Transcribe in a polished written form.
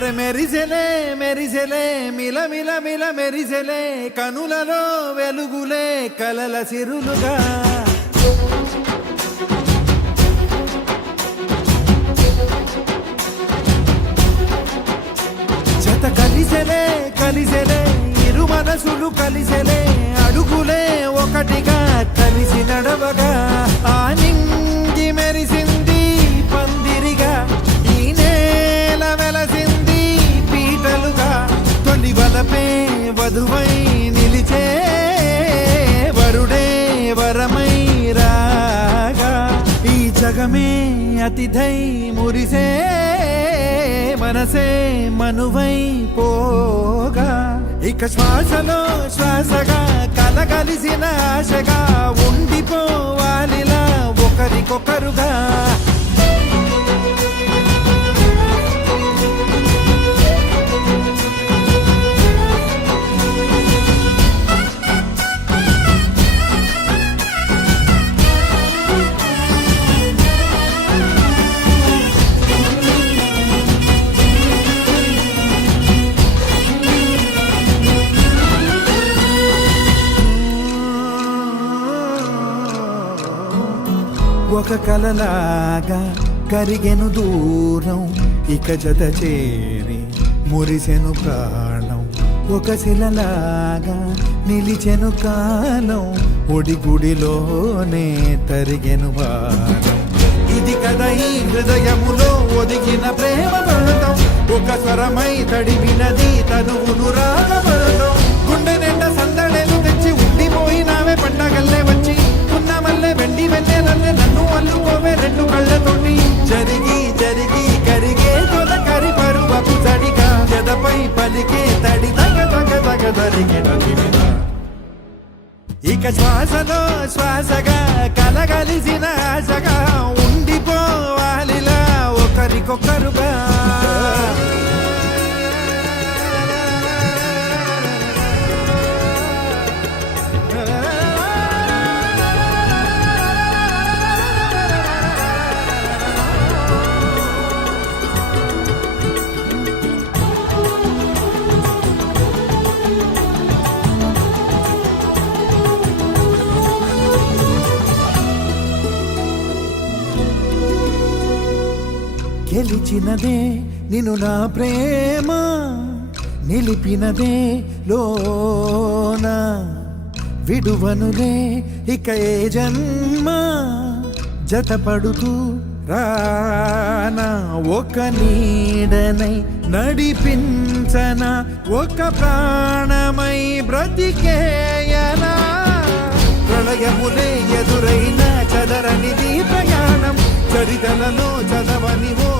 అరే మెరిసెలే మెరిసెలే మిల మిల మిల మెరిసెలే కనులలో వెలుగులే కలల సిరులుగా జత కలిసెలే కలిసెలే ఇరు మనసులు కలిసెలే అడుగులే ఒకటిగా కలిసి నడవగా ఆ నింగి మెరిసింది పందిరిగా ఈ నేల వెలసింది పీటలుగా తొలి వలపే వధువై నిలిచే వరుడే వరమై రాగా ఈ జగమే అతిథై మురిసే మనసే మనువై పోగా ఇక శ్వాసలో శ్వాసగా కలగలిసిన ఆశగా ఉండిపోవాలిలా ఒకరికొకరుగా ఒక కలలాగా కరిగెను దూరం ఇక జత చేరి మురిసెను ప్రాణం ఒక శిలలాగా నిలిచెను కాలం ఒడిగుడిలోనే తరిగెను వారం ఇది కదా ఈ హృదయములో ఒదిగిన ప్రేమ పడతాం ఒక స్వరమై తడివినది తనువును రాగపడతాం గుండె నిండా సందడేలు తెచ్చి ఉండిపోయినావే పండగల్లే వచ్చి ఉన్న మల్లె వెండి వెన్నెలల్లే నన్ను అల్లుకోవే రెండు కళ్ళతోటి జరిగి జరిగి కరిగే తొలకరి పరువపు తడిగా ఎదపై పలికే తడి తగ తగ తగ తరిగిన ఇక శ్వాసలో శ్వాసగా కలగలిసిన ఆశగా ఉండిపోవాలిలా ఒకరికొకరుగా గెలిచినదే నిన్ను నా ప్రేమ నిలిపినదే లోన విడువనులే ఇక ఏ జన్మ జతపడుతూ రానా ఒక నీడనై నడిపించన ఒక ప్రాణమై బ్రతికేయనా ప్రళయములే ఎదురైన చదరనిది ప్రయాణం చరితలలో చదవని ఓ